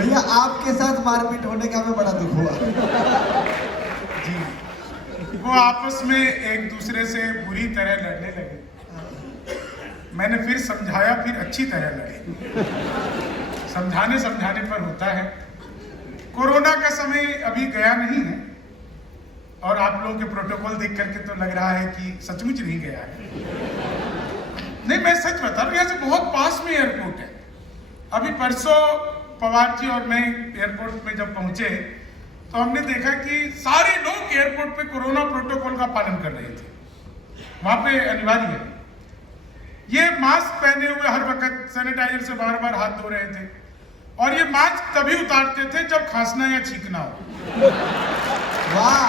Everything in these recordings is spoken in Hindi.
भैया आपके साथ मारपीट होने का हमें बड़ा दुख हुआ। जी, वो आपस में एक दूसरे से बुरी तरह लड़ने लगे। मैंने फिर समझाया, फिर अच्छी तरह लड़े। समझाने पर होता है। कोरोना का समय अभी गया नहीं है और आप लोगों के प्रोटोकॉल देख करके तो लग रहा है कि सचमुच नहीं गया है। नहीं, मैं सच बता रहा हूँ, यहाँ से बहुत पास में एयरपोर्ट है। अभी परसों पवार जी और मैं एयरपोर्ट में जब पहुंचे तो हमने देखा कि सारे लोग एयरपोर्ट पे कोरोना प्रोटोकॉल का पालन कर रहे थे। वहां पे अनिवार्य है, ये मास्क पहने हुए हर वक्त सैनिटाइजर से बार बार हाथ धो रहे थे और ये मास्क तभी उतारते थे जब खांसना या छींकना हो। वाह।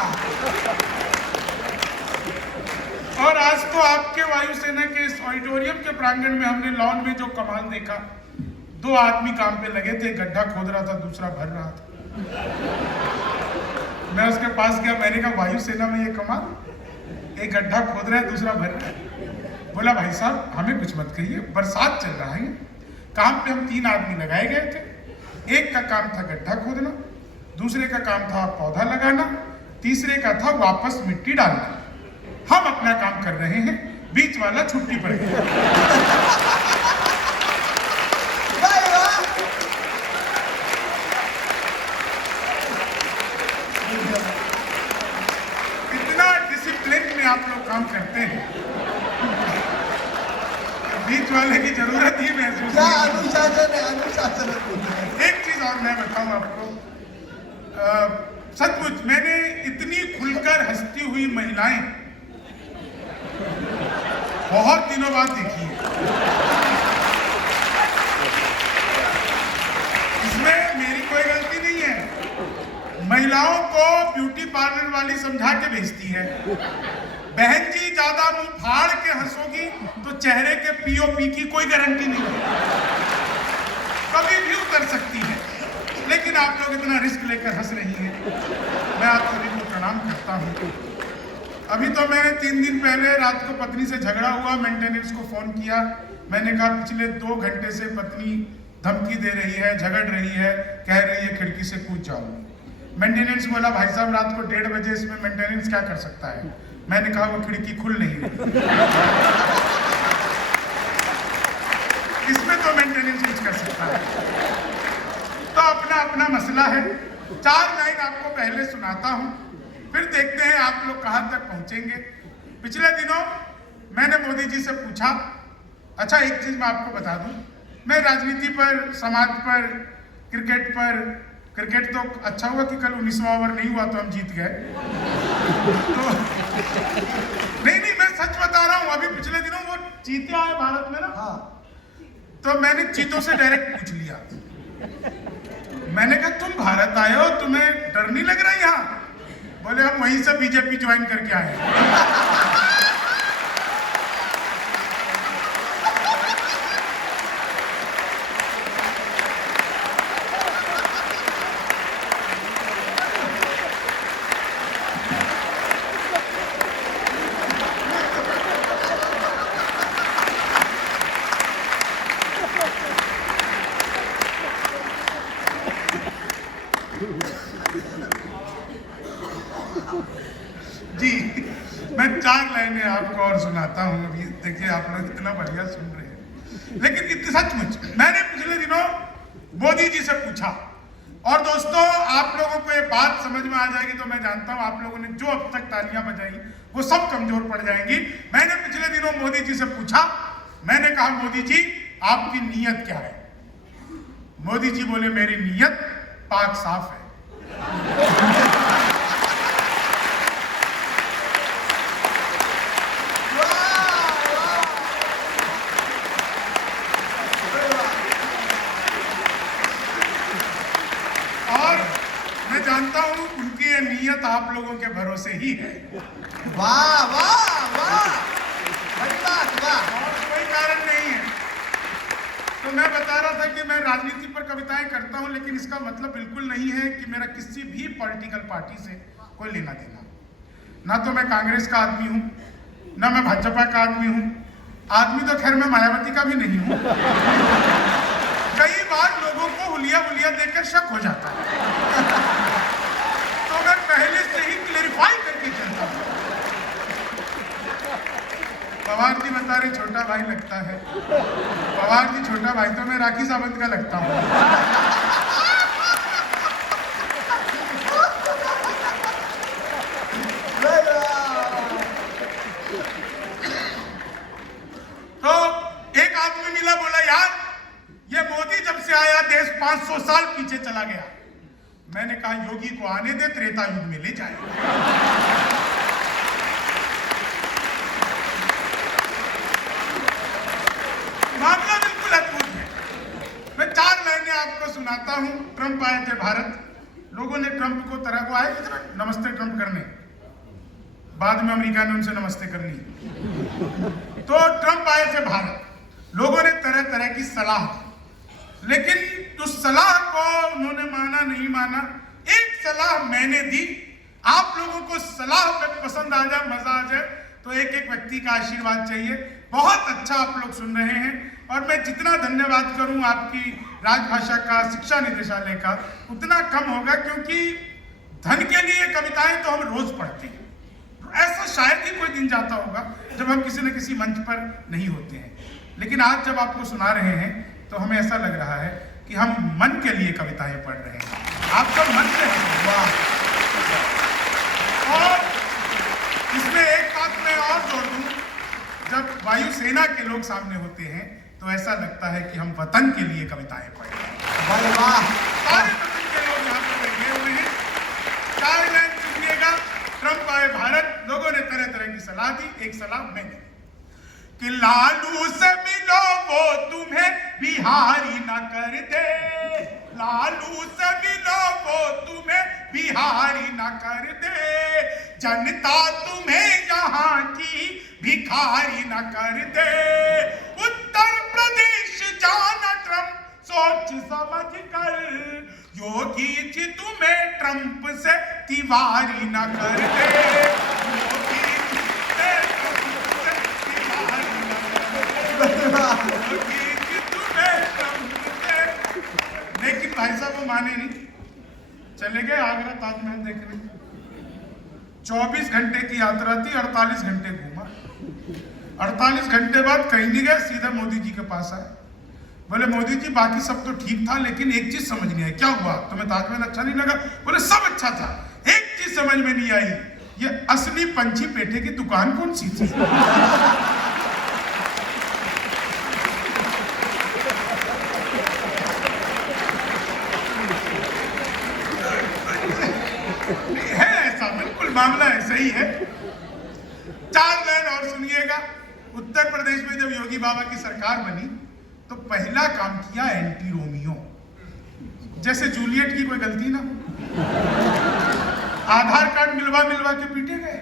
और आज तो आपके वायुसेना के इस ऑडिटोरियम के प्रांगण में हमने लॉन में जो कमाल देखा, 2 आदमी काम पे लगे थे, गड्ढा खोद रहा था, दूसरा भर रहा था। मैं उसके पास गया, मैंने कहा वायुसेना में ये कमाल, एक गड्ढा खोद रहा है, दूसरा भर रहा है। बोला भाई साहब हमें कुछ मत कहिए, बरसात चल रहा है, काम पे हम 3 आदमी लगाए गए थे। एक का काम था गड्ढा खोदना, दूसरे का काम था पौधा लगाना, तीसरे का था वापस मिट्टी डालना। हम अपना काम कर रहे हैं, बीच वाला छुट्टी पर गया। इतना डिसिप्लिन में आप लोग काम करते हैं, बीच वाले की जरूरत ही महसूस क्या अनुशासन है, अनुशासन है। एक चीज और मैं बताऊं आपको, सचमुच मैंने इतनी खुलकर हंसती हुई महिलाएं बहुत दिनों बाद देखी है। इसमें मेरी कोई गलती नहीं है। महिलाओं को ब्यूटी पार्लर वाली समझा के भेजती है, बहन जी ज्यादा मुंह फाड़ के हंसोगी तो चेहरे के पीओपी की कोई गारंटी नहीं है, कभी भी उतर सकती है। लेकिन आप लोग इतना रिस्क लेकर हंस रही हैं, मैं आप सभी को प्रणाम करता हूँ। अभी तो मैंने 3 दिन पहले रात को पत्नी से झगड़ा हुआ, मेंटेनेंस को फोन किया। मैंने कहा पिछले 2 घंटे से पत्नी धमकी दे रही है, झगड़ रही है, कह रही है खिड़की से कूद जाऊंगी। मेंटेनेंस बोला भाई साहब रात को 1:30 बजे इसमें मेंटेनेंस क्या कर सकता है। मैंने कहा वो खिड़की खुल नहीं रही, इसमें तो मेंटेनेंस कुछ कर सकता है। तो अपना अपना मसला है। 4 लाइन आपको पहले सुनाता हूं, फिर देखते हैं आप लोग कहां तक पहुंचेंगे। पिछले दिनों मैंने मोदी जी से पूछा, अच्छा एक चीज मैं आपको बता दूं, मैं राजनीति पर, समाज पर, क्रिकेट पर, क्रिकेट तो अच्छा हुआ कि कल 19वां ओवर नहीं हुआ तो हम जीत गए। तो नहीं मैं सच बता रहा हूं, अभी पिछले दिनों वो चीते आए भारत में ना, तो मैंने चीतों से डायरेक्ट पूछ लिया, मैंने कहा तुम भारत आए हो, तुम्हें डर नहीं लग रहा यहाँ? बोले हम वहीं से बीजेपी ज्वाइन करके आए। जी, मैं 4 लाइनें आपको और सुनाता हूँ। अभी देखिए आप लोग इतना बढ़िया सुन रहे हैं, लेकिन सचमुच मैंने पिछले दिनों मोदी जी से पूछा, और दोस्तों आप लोगों को ये बात समझ में आ जाएगी तो मैं जानता हूँ आप लोगों ने जो अब तक तालियां बजाई वो सब कमजोर पड़ जाएंगी। मैंने पिछले दिनों मोदी जी से पूछा, मैंने कहा मोदी जी आपकी नीयत क्या है? मोदी जी बोले मेरी नीयत पाक साफ है। जानता हूं उनकी ये नीयत आप लोगों के भरोसे ही है। वाह वाह वाह, बड़ी बात, वाह। और कोई कारण नहीं है। तो मैं बता रहा था कि मैं राजनीति पर कविताएं करता हूं, लेकिन इसका मतलब बिल्कुल नहीं है कि मेरा किसी भी पॉलिटिकल पार्टी से कोई लेना देना। ना तो मैं कांग्रेस का आदमी हूं, ना मैं भाजपा का आदमी हूं। आदमी तो खैर मैं मायावती का भी नहीं हूं। कई बार लोगों को हुलिया देकर लेकर शक हो जाता है, तो मैं पहले से ही क्लेरिफाई करके चलता हूँ। पवार जी बता रहे छोटा भाई लगता है। पवार जी छोटा भाई तो मैं राखी सावंत का लगता हूँ। तो एक आदमी मिला, बोला यार ये मोदी जब से आया देश 500 साल पीछे चला गया। मैंने कहा योगी को आने दे, त्रेता युग में ले जाए। मामला बिल्कुल अद्भुत है। मैं 4 लाइनें आपको सुनाता हूं। ट्रंप आए थे भारत, लोगों ने ट्रंप को तरह को आए कितना नमस्ते ट्रंप करने, बाद में अमेरिका ने उनसे नमस्ते कर ली। तो ट्रंप आए थे भारत, लोगों ने तरह तरह की सलाह दी, लेकिन उस सलाह को उन्होंने माना नहीं माना। एक सलाह मैंने दी, आप लोगों को सलाह पसंद आ जाए, मजा आ जाए तो एक एक व्यक्ति का आशीर्वाद चाहिए। बहुत अच्छा आप लोग सुन रहे हैं, और मैं जितना धन्यवाद करूं आपकी राजभाषा का, शिक्षा निदेशालय का, उतना कम होगा, क्योंकि धन के लिए कविताएं तो हम रोज पढ़ते हैं। ऐसा शायद ही कोई दिन जाता होगा जब हम किसी न किसी मंच पर नहीं होते हैं, लेकिन आज जब आपको सुना रहे हैं तो हमें ऐसा लग रहा है कि हम मन के लिए कविताएं पढ़ रहे हैं। आप सब मन से हैं। वाह। और इसमें एक बात मैं और जोड़ दूं, जब वायुसेना के लोग सामने होते हैं तो ऐसा लगता है कि हम वतन के लिए कविताएं पढ़ रहे हैं। वाह। सारे वतन के लोग यहाँ पर बैठे हुए हैं। 4 लाइन सुनिएगा। ट्रंप आए भारत, लोगों ने तरह तरह की सलाह दी। एक सलाह मैंने कि लालू से मिलो वो तुम्हें बिहारी ना कर दे, लालू से मिलो वो तुम्हें बिहारी ना कर दे, जनता तुम्हें यहाँ की भिखारी ना कर दे। उत्तर प्रदेश जाना ट्रंप सोच समझ कर, योगी जी तुम्हें ट्रंप से तिवारी ना कर दे, योगी जी तुम्हें ट्रंप से तिवारी ना कर दे, योगी जी तुम्हें ट्रंप से। लेकिन भाई साहब वो माने नहीं, चले गए आगरा ताजमहल देखने। 24 घंटे की यात्रा थी, 48 घंटे घूमा। 48 घंटे बाद कहीं नहीं गए, सीधा मोदी जी के पास आए। बोले मोदी जी बाकी सब तो ठीक था, लेकिन एक चीज समझ नहीं आई। क्या हुआ, तुम्हें ताजमहल अच्छा नहीं लगा? बोले सब अच्छा था, एक चीज समझ में नहीं आई, ये असली पंछी पेठे की दुकान कौन सी थी? है ऐसा, बिल्कुल मामला ऐसा ही है। 4 लाइन और सुनिएगा। उत्तर प्रदेश में जब योगी बाबा की सरकार बनी तो पहला काम किया एंटी रोमियो। जैसे जूलियट की कोई गलती ना, आधार कार्ड मिलवा मिलवा के पीटे गए।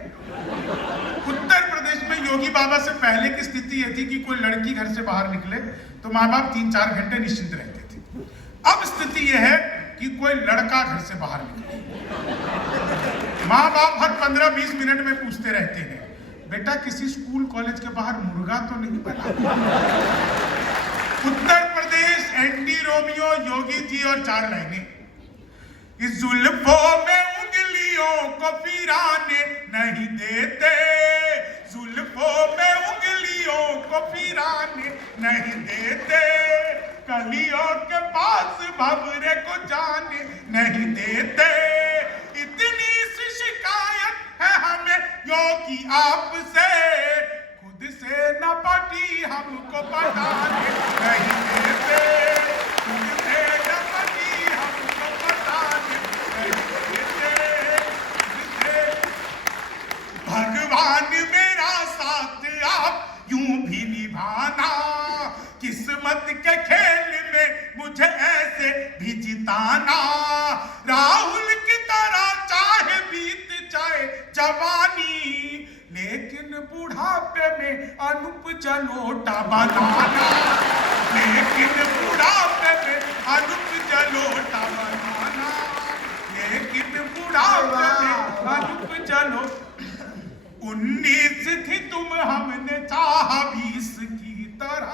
उत्तर प्रदेश में योगी बाबा से पहले की स्थिति यह थी कि कोई लड़की घर से बाहर निकले तो माँ बाप 3-4 घंटे निश्चिंत रहते थे। अब स्थिति यह है कि कोई लड़का घर से बाहर निकले, माँ बाप हर 15-20 मिनट में पूछते रहते हैं, बेटा किसी स्कूल कॉलेज के बाहर मुर्गा तो नहीं बना? उत्तर प्रदेश एंटी रोमियो, योगी जी और 4 लाइनें। इस जुल्फों में उंगलियों को फिराने नहीं देते, जुल्फों में उंगलियों को फिराने नहीं देते, कलियों के पास भंवरे को जाने नहीं देते। इतनी सी शिकायत है हमें योगी आपसे, खुद से न पटी हमको पटाने नहीं देते, खुद से न पटी हमको पटाने नहीं देते, खुद से। भगवान मेरा साथ आप यूं भी निभाना, किस्मत के खेल में मुझे ऐसे भी जिताना, राहुल की तरह चाहे बीत जाए जवानी, लेकिन बुढ़ापे में अनुप जलोटा बनाना, लेकिन बुढ़ापे में अनुप जलोटा बनाना, लेकिन बुढ़ापे में अनुप जलो। 19 थी तुम, हमने चाहा 20 की तरह।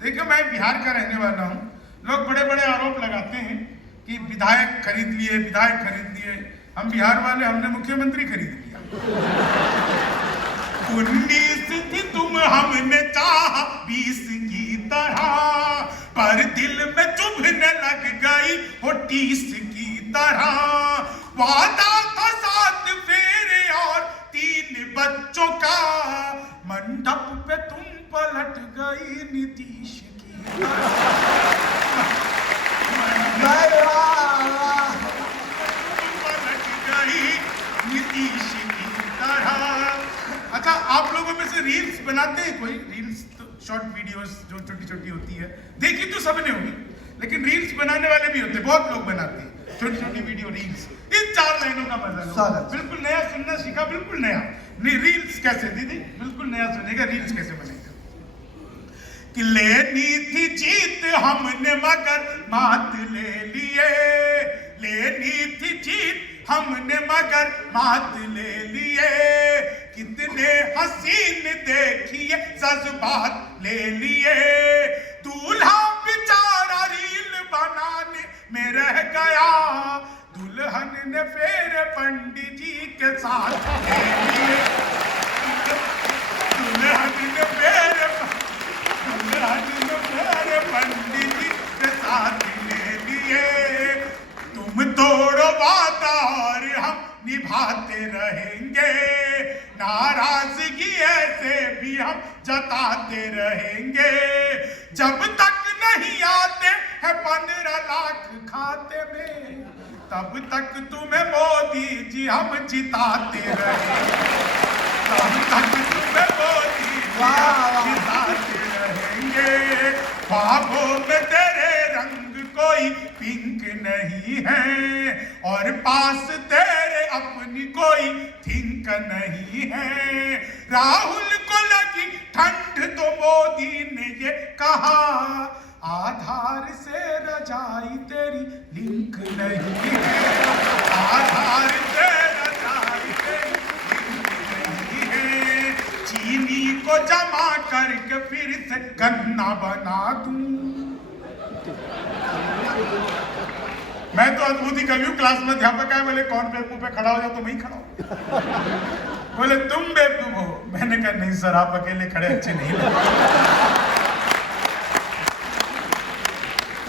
देखिए मैं बिहार का रहने वाला हूँ, लोग बड़े बड़े आरोप लगाते हैं कि विधायक खरीद लिए, विधायक खरीद लिए। हम बिहार वाले, हमने मुख्यमंत्री खरीद लिया। 19 थी तुम, हमने चाहा 20 की तरह, पर दिल में चुभने लग गई वो 30 की तरह। वादा था 7 फेरे और 3 बच्चों का, मंडप पे तुम पलट गई नीतीश की पलट गई नीतीश की तरह। अच्छा, आप लोगों में से रील्स बनाते हैं कोई? रील्स तो शॉर्ट वीडियोस जो छोटी छोटी होती है, देखी तो सबने होगी, लेकिन रील्स बनाने वाले भी होते हैं, बहुत लोग बनाते हैं छोटी छोटी वीडियो रील्स। इन 4 लाइनों का मजा लो, बिल्कुल नया सुनना सीखा, बिल्कुल नया। नहीं, रील्स कैसे दीदी, बिल्कुल नया सुनेगा, रील्स कैसे बनेगा। कि लेनी थी जीत हमने मगर मात ले लिए, लेनी थी जीत हमने मगर मात ले लिए। कितने हसीन देखिए जज्बात ले लिए, दूल्हा बेचारा रील बनाने में रह गया, दुल्हन ने फेर पंडित जी के साथ ले लिए। दुल्हन ने फेर पंडित जी के साथ ले लिए। तुम तोड़ो वादा और हम निभाते रहेंगे, नाराजगी ऐसे भी हम जताते रहेंगे। जब तक नहीं आते हैं 15 लाख खाते में, तब तक तुम्हें मोदी जी हम जिताते रहेंगे। तब तक तुम्हें मोदी जी हम जिताते रहेंगे। ख्वाबों में तेरे रंग कोई पिंक नहीं है, और पास तेरे अपनी कोई थिंक नहीं है। राहुल को लगी ठंड तो मोदी ने ये कहा, आधार से रजाई तेरी लिंक नहीं है। आधार से रजाई तेरी लिंक नहीं है। चीनी को जमा करके फिर से गन्ना बना दूं। मैं तो अद्भुत ही कवि हूं। क्लास में अध्यापक है, बोले कौन बेवकूफ पे खड़ा हो जाओ, तो मैं ही खड़ा हूं। बोले तुम बेवकूफ हो। मैंने कहा नहीं सर, आप अकेले खड़े अच्छे नहीं लगते।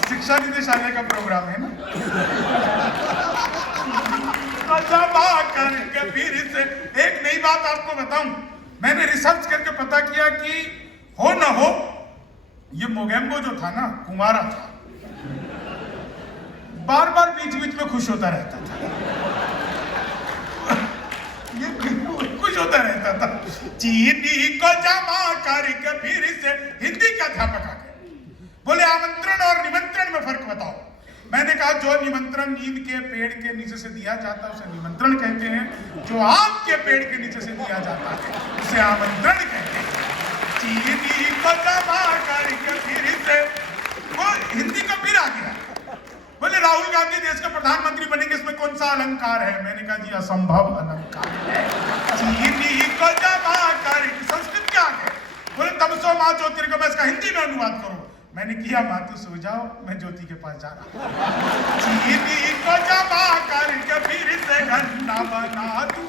शिक्षा निदेशालय का प्रोग्राम है ना। जमा करके फिर से एक नई बात आपको बताऊं, मैंने रिसर्च करके पता किया कि हो ना हो, ये मोगेम्बो जो था ना, कुंवारा था, बार बार बीच बीच में खुश होता रहता था। ये खुश होता रहता था। चीनी को जमा करके फिर से हिंदी के अध्यापक आ गए, बोले आमंत्रण और निमंत्रण में फर्क बताओ। मैंने कहा जो निमंत्रण नीम के पेड़ के नीचे से दिया जाता है उसे निमंत्रण कहते हैं, जो आम के पेड़ के नीचे से दिया जाता है उसे आमंत्रण कहते हैं। चीनी को जमा करके फिर से, वो हिंदी का फिर आ गया। बोले राहुल गांधी देश के प्रधानमंत्री बनेंगे, इसमें कौन सा अलंकार है? मैंने कहा जी असंभव अलंकार है। चीनी को जमा करके संस्कृत क्या है? बोले तमसो माँ ज्योतिर्गमय, मैं इसका हिंदी में अनुवाद करूं। मैंने किया, मातु सो जाओ, मैं ज्योति के पास जा रहा हूं। चीनी को जमा करके फिर से गन्ना बना दूं।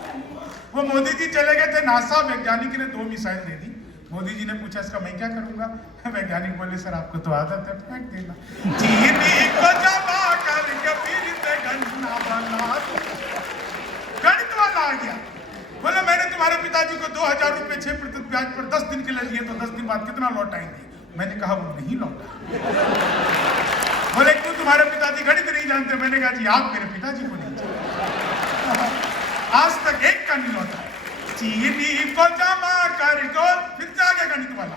वो मोदी जी चले गए थे, नासा वैज्ञानिक ने 2 मिसाइल दे दी। मोदी जी ने पूछा इसका मैं क्या करूंगा? वैज्ञानिक बोले सर आपको तो आदत है, फेंक देना। चीनी को जमा करके फिर से गन्ना बना दूं। गणित वाला आ गया, बोले मैंने तुम्हारे पिताजी को 2000 रुपए 6% ब्याज पर 10 दिन के लिए लिए, तो 10 दिन बाद कितना लौटाएंगे? मैंने कहा वो नहीं लौटा। बोले क्यों, तुम्हारे पिताजी गणित नहीं जानते? मैंने कहा जी आप मेरे पिताजी को नहीं जानते, आज तक एक का नहीं लौटा। चीनी को जमा करके फिर से आ गया गणित वाला,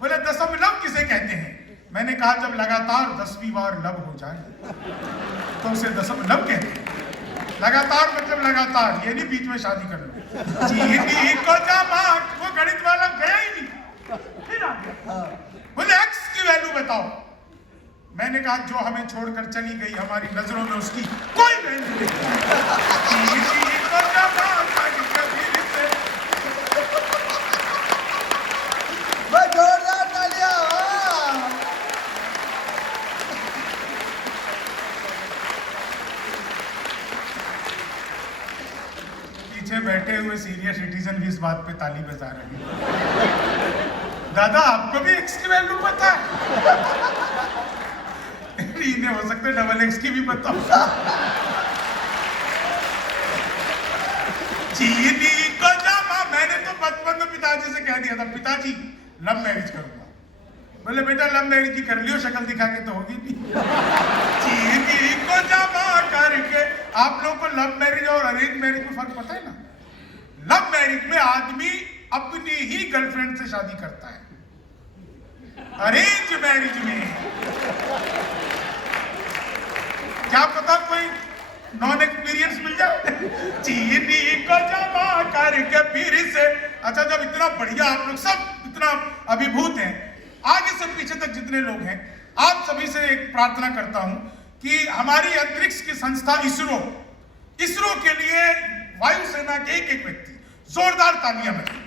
बोले दशमलव किसे कहते हैं? मैंने कहा जब लगातार 10वीं बार लब हो जाए तो उसे दशमलव कहते हैं। लगातार मतलब लगातार, ये नहीं बीच में शादी कर लो। चीनी को जमा, वो गणित वाला गया ही नहीं, फिर आ गया। बोले एक्स की वैल्यू बताओ। मैंने कहा जो हमें छोड़कर चली गई, हमारी नजरों में उसकी कोई वैल्यू नहीं। पीछे बैठे हुए सीनियर सिटीजन भी इस बात पे ताली बजा रहे हैं। दादा आपको भी एक्स की वैल्यू पता है? इन्हें हो सकता है डबल एक्स की भी पता हो। चीनी को जामा, मैंने तो बचपन में पिताजी से कह दिया था, पिताजी लव मैरिज करूंगा। बोले बेटा लव मैरिज ही कर लियो, शक्ल दिखा के तो होगी नहीं। चीनी को जामा करके, आप लोगों को लव मैरिज और अरेंज मैरिज में फर्क पता है ना? लव मैरिज में आदमी अपनी ही गर्लफ्रेंड से शादी करता है, अरेंज मैरिज में क्या पता कोई नॉन एक्सपीरियंस मिल जाए। चीनी को जमा करके फिर से, अच्छा जब इतना बढ़िया आप लोग सब इतना अभिभूत हैं, आगे से पीछे तक जितने लोग हैं, आप सभी से एक प्रार्थना करता हूं कि हमारी अंतरिक्ष की संस्था इसरो के लिए वायुसेना के एक एक व्यक्ति जोरदार तालियां बजाएं।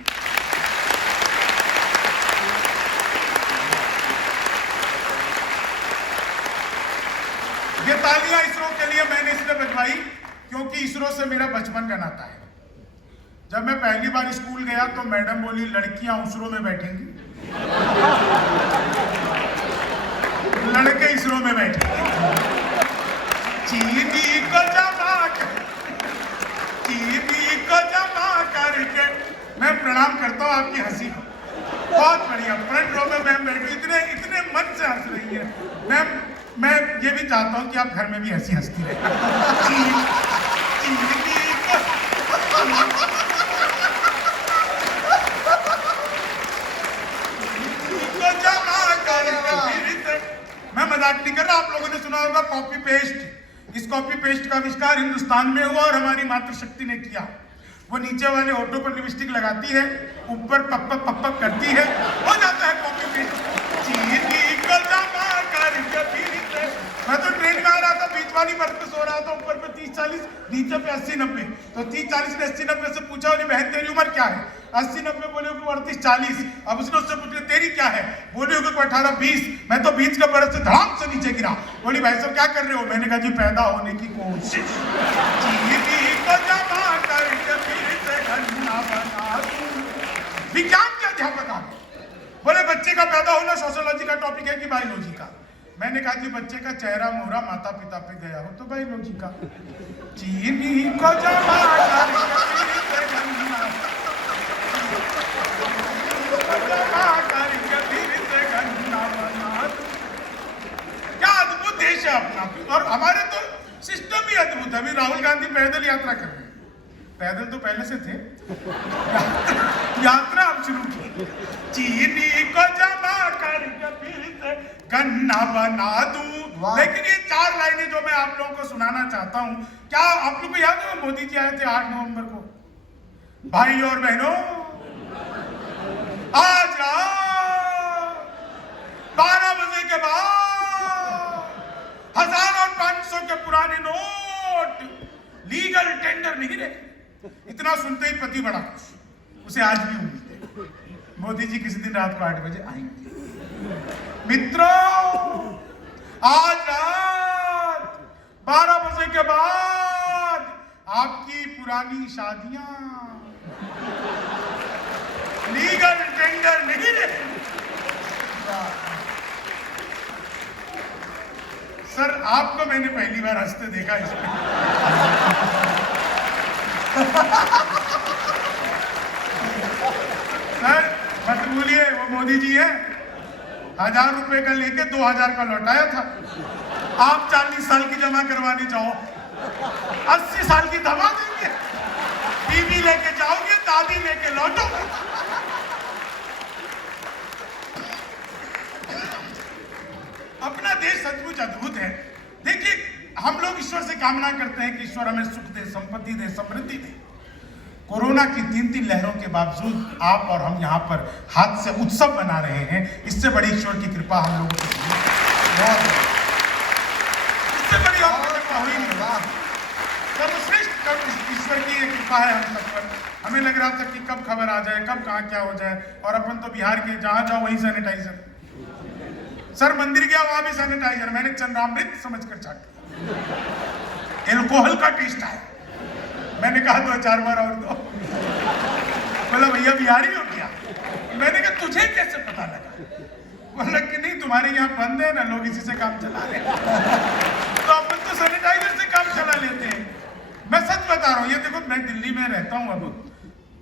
ये तालियां इसरो के लिए मैंने इसलिए बजवाई क्योंकि इसरो से मेरा बचपन का नाता है। जब मैं पहली बार स्कूल गया तो मैडम बोली लड़कियां इसरो में बैठेंगी, लड़के इसरो में बैठेंगे। चीनी को जमा करके मैं प्रणाम करता हूँ आपकी हंसी को। बहुत बढ़िया, फ्रंट रो में मैम बैठी, इतने मन से हंस रही है मैम। मैं ये भी चाहता हूँ कि आप घर में भी हंसी हंसती रहे। मैं मजाक नहीं कर रहा, आप लोगों ने सुना होगा कॉपी पेस्ट। इस कॉपी पेस्ट का आविष्कार हिंदुस्तान में हुआ और हमारी मातृशक्ति ने किया। वो नीचे वाले होठों पर लिपस्टिक लगाती है, ऊपर पप पप करती है, हो जाता है कॉपी पेस्ट। मैं तो ट्रेन में आ रहा था, बीच वाली बर्थ पे सो रहा था, ऊपर पे 30-40, नीचे पे 80-90। तो 30-40 ने 80-90 से पूछा, बहन तेरी उम्र क्या है? 80-90 बोले कि 38-40। अब उसने उससे पूछा तेरी क्या है? बोले होगी 18-20। मैं तो बीच का बरस से धड़ाम से नीचे गिरा। बोली भाई साहब क्या कर रहे हो? मैंने कहा जी पैदा होने की कोशिश। विज्ञान के अध्यापक आ गए, बोले बच्चे का पैदा होना सोशियोलॉजी का टॉपिक है कि बायोलॉजी का? मैंने कहा जी बच्चे का चेहरा मोहरा माता पिता पे गया हो तो बायोलॉजी का। चीनी को जमा क्या अद्भुत देश है अपना, और हमारे तो सिस्टम ही अद्भुत है। अभी राहुल गांधी पैदल यात्रा कर रहे हैं, पैदल तो पहले से थे, यात्रा अब शुरू की। चीनी को जमा करके फिर से गन्ना बना दूं। लेकिन ये 4 लाइनें जो मैं आप लोगों को सुनाना चाहता हूं, क्या आप लोगों को याद है मोदी जी आए थे 8 नवंबर को? भाई और बहनों, आज रात 12 बजे के बाद 1000 और 500 के पुराने नोट लीगल टेंडर नहीं रहे। इतना सुनते ही पति बड़ा खुश, उसे आज भी उम्मीद है मोदी जी किसी दिन रात को 8 बजे आएंगे। मित्रों, आज रात 12 बजे के बाद आपकी पुरानी शादियां लीगल टेंडर नहीं रहे। सर आपको मैंने पहली बार हंसते देखा इसमें। सर मत भूलिए वो मोदी जी है, 1000 रुपए का लेके 2000 का लौटाया था। आप 40 साल की जमा करवाने जाओ, 80 साल की दवा देंगे, बीवी लेके जाओगे, दादी लेके लौटोगे। अपना देश सचमुच अद्भुत है। देखिए हम लोग ईश्वर से कामना करते हैं कि ईश्वर हमें सुख दे, संपत्ति दे, समृद्धि दे। कोरोना की 3 लहरों के बावजूद आप और हम यहाँ पर हाथ से उत्सव बना रहे हैं, इससे बड़ी ईश्वर की कृपा हम लोगों को इससे बड़ी और कृपा हुई नहीं। सर्वश्रेष्ठ ईश्वर की एक कृपा है हम सब पर। हमें लग रहा था कि कब खबर आ जाए, कब कहाँ क्या हो जाए, और अपन तो बिहार के जहाँ जाओ वहीं सैनिटाइजर। सर मंदिर गया वहां भी सैनिटाइजर, मैंने चंद्रामृत समझकर चाटा, एल्कोहल का टेस्ट आया। मैंने कहा 2-4 बार और दो। बोला भैया बिहारी हो क्या? मैंने कहा तुझे कैसे पता लगा? बोला कि नहीं तुम्हारे यहाँ बंद है ना, लोग इसी से काम चला रहे हैं। तो अपन तो सैनिटाइजर से काम चला लेते हैं। मैं सच बता रहा हूँ, ये देखो मैं दिल्ली में रहता हूँ, अब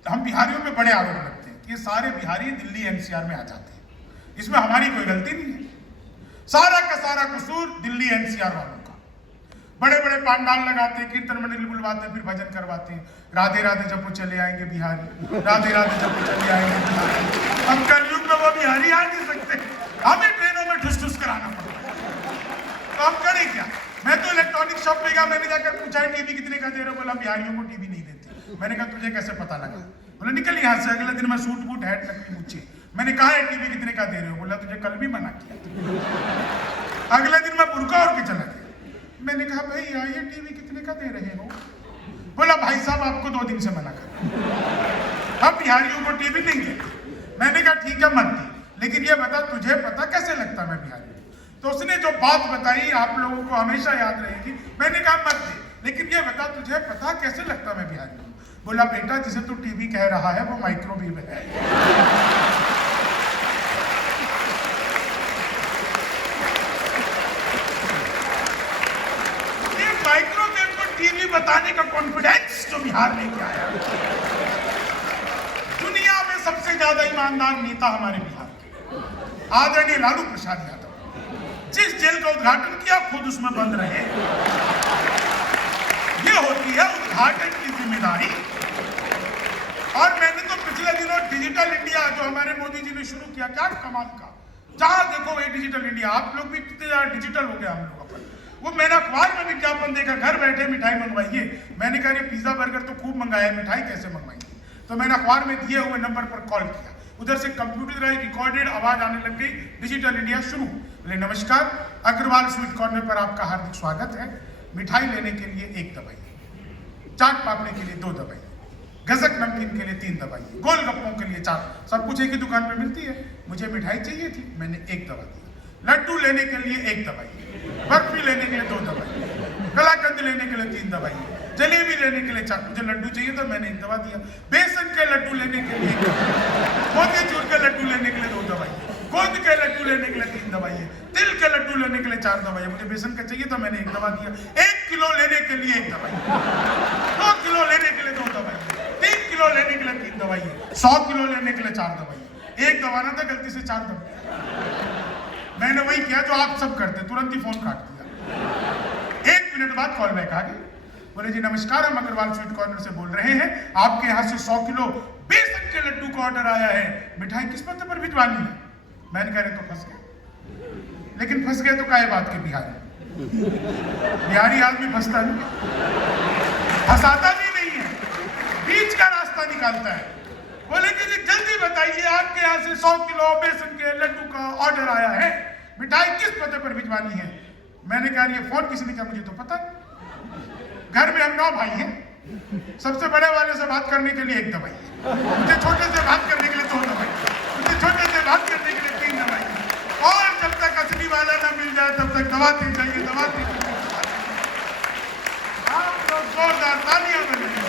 हम बिहारियों में बड़े आरोप लगते हैं कि ये सारे बिहारी दिल्ली एनसीआर में आ जाते हैं। इसमें हमारी कोई गलती नहीं है, सारा का सारा कसूर दिल्ली एनसीआर वालों का। बड़े बड़े पांडाल लगाते हैं, कीर्तन मंडली बुलवाते हैं, फिर भजन करवाते हैं, राधे राधे जब वो चले आएंगे बिहारी, राधे राधे जब वो चले आएंगे बिहारी। अब कलयुग में वो बिहारी आ नहीं सकते, हमें ट्रेनों में ठुस ठुस कराना पड़ता है। तो हम करें क्या? मैं तो इलेक्ट्रॉनिक शॉप में गया, मैंने जाकर पूछा टीवी कितने का दे रहे हो? बोला बिहारियों को टीवी नहीं देते। मैंने कहा तुझे कैसे पता लगा? बोला निकल यहाँ से। अगले दिन मैं सूट बूट हैट नकली मुझे, मैंने कहा है टीवी कितने का दे रहे हो? बोला तुझे कल भी मना किया। अगले दिन मैं बुर्का और के चला गया। मैंने कहा भैया ये टीवी कितने का दे रहे हो? बोला भाई साहब आपको 2 दिन से मना कर, हम बिहारियों को टीवी देंगे। मैंने कहा ठीक है मत दी, लेकिन ये बता तुझे पता कैसे लगता मैं बिहारी? तो उसने जो बात बताई आप लोगों को हमेशा याद रहेगी। मैंने कहा मत दे, लेकिन ये बता तुझे पता कैसे लगता मैं बिहारी हूँ? बोला बेटा जिसे तू टीवी कह रहा है वो माइक्रोवेव है। ये माइक्रोवेव को टीवी बताने का कॉन्फिडेंस जो बिहार लेके आया। दुनिया में सबसे ज्यादा ईमानदार नेता हमारे बिहार के आदरणीय लालू प्रसाद यादव, जिस जेल का उद्घाटन किया खुद उसमें बंद रहे। ये होती है उद्घाटन की जिम्मेदारी। और मैंने तो पिछले दिनों डिजिटल इंडिया जो हमारे मोदी जी ने शुरू किया, क्या कमाल का, जहां देखो वही डिजिटल इंडिया। आप लोग भी कितने ज्यादा डिजिटल हो गए हम लोग अपन। वो मैंने अखबार में विज्ञापन देखा, घर बैठे मिठाई मंगवाइए। मैंने कहा ये पिज्जा बर्गर तो खूब मंगाया, मिठाई कैसे मंगवाएंगे? तो मैंने अखबार में दिए हुए नंबर पर कॉल किया, उधर से कंप्यूटराइज रिकॉर्डेड आवाज आने लग गई, डिजिटल इंडिया शुरू। बोले नमस्कार, अग्रवाल स्वीट कॉर्नर पर आपका हार्दिक स्वागत है। मिठाई लेने के लिए 1 दबाइए, चाट पापड़ी के लिए 2 दबाइए, गजक नमकीन के लिए 3 दबाइए, गोलगप्पों के लिए 4। सब कुछ एक ही दुकान पे मिलती है। मुझे मिठाई चाहिए थी, मैंने 1 दबा दिया। लड्डू लेने के लिए 1 दबाइए, बर्फी लेने के लिए 2 दबाइए, कलाकंद लेने के लिए 3 दबाइए, जलेबी लेने के लिए 4। मुझे लड्डू चाहिए था, मैंने 1 दबा दिया। बेसन के लड्डू लेने के लिए 1 दबाइए, मोतीचूर के लड्डू लेने के लिए 2 दबाइए, गोंद के लड्डू लेने के लिए 3 दबाइए, तिल के लड्डू लेने के लिए 4 दबाइए। मुझे बेसन का चाहिए था, मैंने 1 दबा दिया। 1 किलो लेने के लिए 1 दबाइए, 2 किलो लेने के लिए 2 दबाइए, 3 किलो लेने के लिए 3 दबाइए, 100 किलो लेने के लिए 4 दबाइए। 1 दबाना था, गलती से 4 दबाइए। मैंने वही किया जो आप सब करते, तुरंत ही फोन काट दिया। 1 मिनट बाद कॉल बैक आ गई। बोले जी नमस्कार, हम अग्रवाल स्वीट कॉर्नर से बोल रहे हैं, आपके यहाँ से 100 किलो बेसन के लड्डू का ऑर्डर आया है, मिठाई किस पते पर भिजवानी है? मैंने कहा तो फंस गए, लेकिन फंस गए तो क्या बात के बिहारी आदमी फंसता नहीं, फंसाता भी नहीं है, बीच का रास्ता निकालता है। बोले कि जी जल्दी बताइए आपके यहाँ से 100 किलो बेसन के लड्डू का ऑर्डर आया है, मिठाई किस पते पर भिजवानी है? मैंने कहा ये फोन किसने किया? मुझे तो पता, घर में हम 9 भाई हैं, सबसे बड़े वाले से बात करने के लिए 1 दबाई, मुझे छोटे से बात करने के लिए 2 दबाई, मुझे छोटे से बात करने के लिए 3 दबाई, और जब तक असली वाला ना मिल जाए तब तक दबाते जाइए, दबाते जाइए। आप लोग जोरदार तालियां बजाइए।